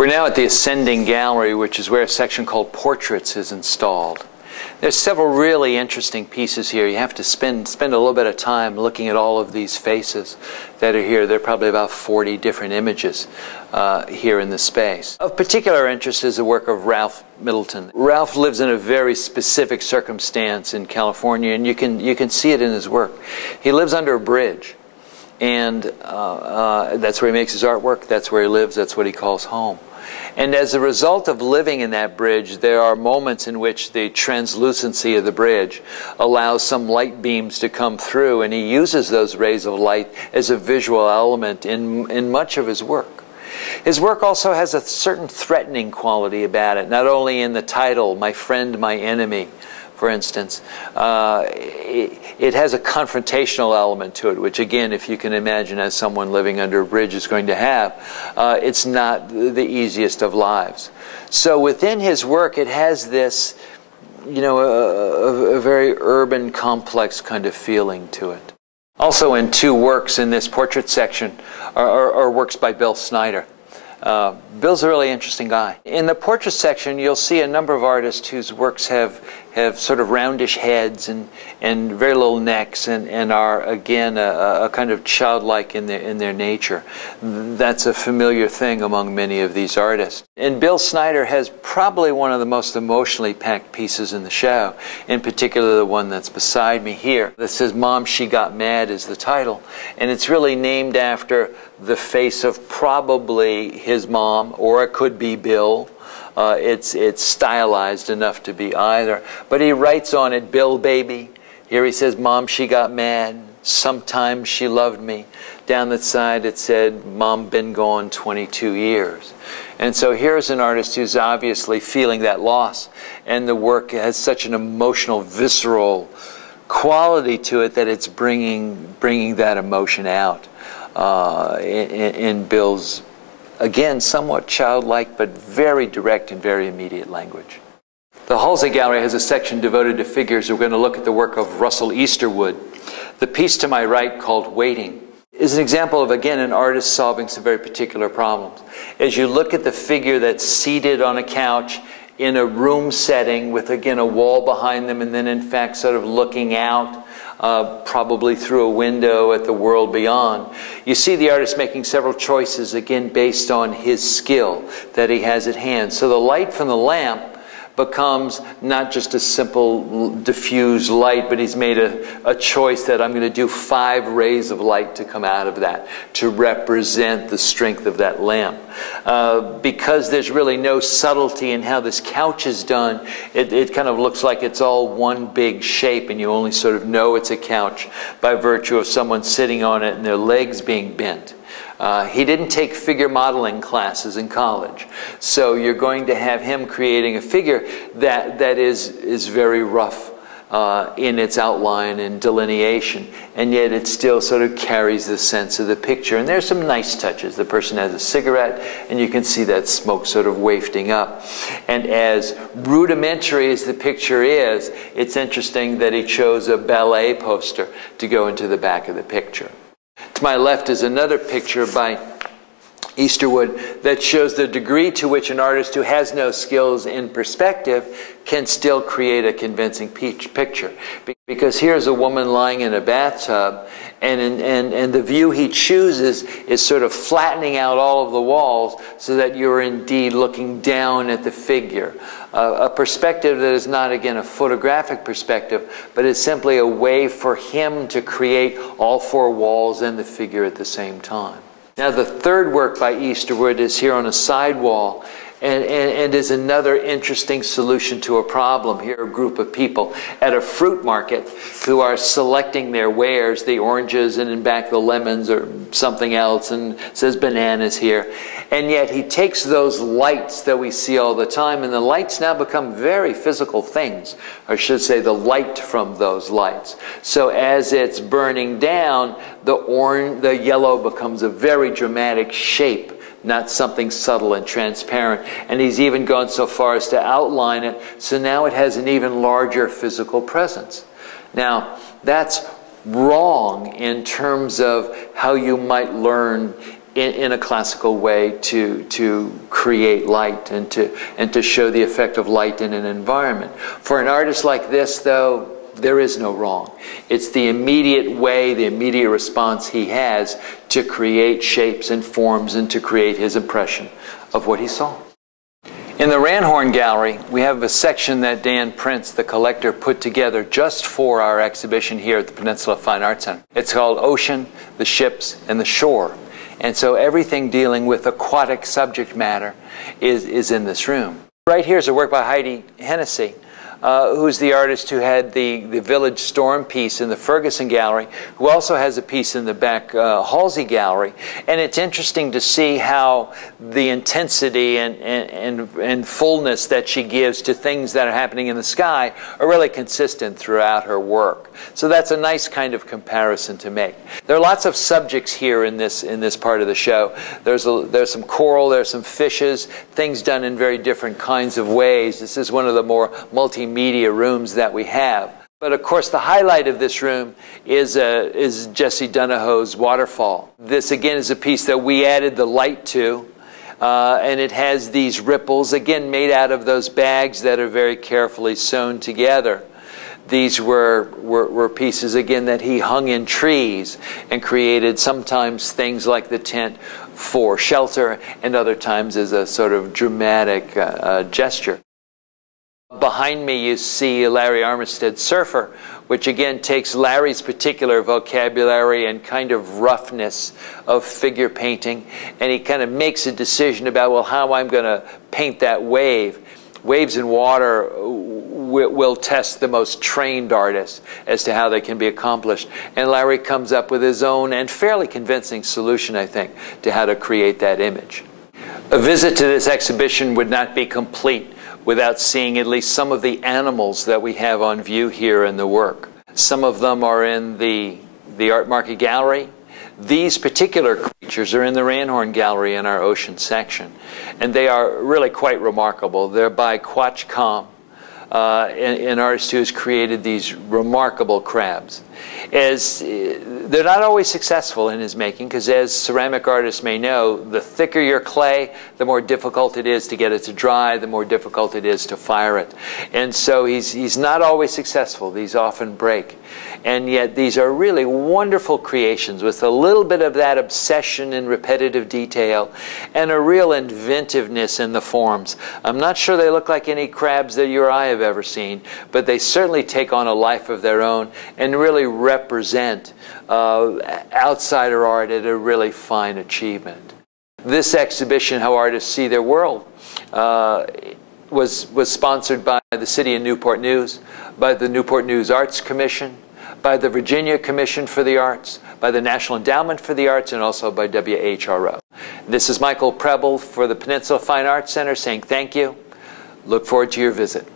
We're now at the Ascending Gallery, which is where a section called Portraits is installed. There's several really interesting pieces here. You have to spend a little bit of time looking at all of these faces that are here. There are probably about 40 different images here in the space. Of particular interest is the work of Ralph Middleton. Ralph lives in a very specific circumstance in California, and you can see it in his work. He lives under a bridge, and that's where he makes his artwork. That's where he lives. That's what he calls home. And as a result of living in that bridge, there are moments in which the translucency of the bridge allows some light beams to come through, and he uses those rays of light as a visual element in much of his work. His work also has a certain threatening quality about it, not only in the title, My Friend, My Enemy, for instance. It has a confrontational element to it, which again, if you can imagine as someone living under a bridge is going to have, it's not the easiest of lives. So within his work, it has this, you know, a very urban, complex kind of feeling to it. Also in two works in this portrait section are works by Bill Snyder. Bill's a really interesting guy. In the portrait section, you'll see a number of artists whose works have sort of roundish heads and very little necks and are, again, a kind of childlike in their nature. That's a familiar thing among many of these artists. And Bill Snyder has probably one of the most emotionally packed pieces in the show, in particular the one that's beside me here. That says, Mom, She Got Mad is the title. And it's really named after the face of probably his mom, or it could be Bill. It's stylized enough to be either. But he writes on it, Bill baby. Here he says, Mom, she got mad. Sometimes she loved me. Down the side it said, Mom been gone 22 years. And so here's an artist who's obviously feeling that loss. And the work has such an emotional, visceral quality to it that it's bringing that emotion out in Bill's, again, somewhat childlike, but very direct and very immediate language. The Halsey Gallery has a section devoted to figures. We're going to look at the work of Russell Easterwood. The piece to my right, called Waiting, is an example of, again, an artist solving some very particular problems. As you look at the figure that's seated on a couch in a room setting with, again, a wall behind them, and then, in fact, sort of looking out, probably through a window at the world beyond. You see the artist making several choices, again, based on his skill that he has at hand. So the light from the lamp becomes not just a simple diffuse light, but he's made a choice that I'm going to do 5 rays of light to come out of that to represent the strength of that lamp. Because there's really no subtlety in how this couch is done, it kind of looks like it's all one big shape, and you only sort of know it's a couch by virtue of someone sitting on it and their legs being bent. He didn't take figure modeling classes in college, so you're going to have him creating a figure that is very rough in its outline and delineation, and yet it still sort of carries the sense of the picture. And there's some nice touches. The person has a cigarette, and you can see that smoke sort of wafting up. And as rudimentary as the picture is, it's interesting that he chose a ballet poster to go into the back of the picture. To my left is another picture by Easterwood that shows the degree to which an artist who has no skills in perspective can still create a convincing picture. Because here's a woman lying in a bathtub, and the view he chooses is sort of flattening out all of the walls so that you're indeed looking down at the figure. A perspective that is not, again, a photographic perspective, but is simply a way for him to create all 4 walls and the figure at the same time. Now, the third work by Easterwood is here on a side wall, and is another interesting solution to a problem. Here, a group of people at a fruit market who are selecting their wares, the oranges, and in back the lemons or something else, and says bananas here. And yet he takes those lights that we see all the time, and the lights now become very physical things, or I should say the light from those lights. So as it's burning down, the yellow becomes a very dramatic shape, not something subtle and transparent. And he's even gone so far as to outline it, so now it has an even larger physical presence. Now, that's wrong in terms of how you might learn in a classical way to create light and to show the effect of light in an environment. For an artist like this, though, there is no wrong. It's the immediate way, the immediate response he has to create shapes and forms and to create his impression of what he saw. In the Ranhorn Gallery, we have a section that Dan Prince, the collector, put together just for our exhibition here at the Peninsula Fine Arts Center. It's called Ocean, the Ships, and the Shore. And so everything dealing with aquatic subject matter is in this room. Right here is a work by Heidi Hennessy, who's the artist who had the Village Storm piece in the Ferguson Gallery, who also has a piece in the Beck Halsey Gallery. And it's interesting to see how the intensity and fullness that she gives to things that are happening in the sky are really consistent throughout her work. So that's a nice kind of comparison to make. There are lots of subjects here in this part of the show. There's some coral, there's some fishes, things done in very different kinds of ways. This is one of the more multimedia rooms that we have. But of course the highlight of this room is Jesse Donahoe's Waterfall. This again is a piece that we added the light to, and it has these ripples, again made out of those bags that are very carefully sewn together. These were pieces, again, that he hung in trees and created sometimes things like the tent for shelter and other times as a sort of dramatic gesture. Behind me you see Larry Armistead's Surfer, which again takes Larry's particular vocabulary and kind of roughness of figure painting, and he kind of makes a decision about, well, how I'm going to paint that wave. Waves in water will test the most trained artists as to how they can be accomplished. And Larry comes up with his own and fairly convincing solution, I think, to how to create that image. A visit to this exhibition would not be complete without seeing at least some of the animals that we have on view here in the work. Some of them are in the Art Market Gallery. These particular creatures are in the Ranhorn Gallery in our ocean section, and they are really quite remarkable. They're by Quach Kam, an artist who has created these remarkable crabs. They're not always successful in his making, because as ceramic artists may know, the thicker your clay, the more difficult it is to get it to dry, the more difficult it is to fire it. And so he's not always successful. These often break. And yet these are really wonderful creations with a little bit of that obsession in repetitive detail and a real inventiveness in the forms. I'm not sure they look like any crabs that you or I have ever seen, but they certainly take on a life of their own and really represent outsider art at a really fine achievement. This exhibition, How Artists See Their World, was sponsored by the City of Newport News, by the Newport News Arts Commission, by the Virginia Commission for the Arts, by the National Endowment for the Arts, and also by WHRO. This is Michael Preble for the Peninsula Fine Arts Center saying thank you. Look forward to your visit.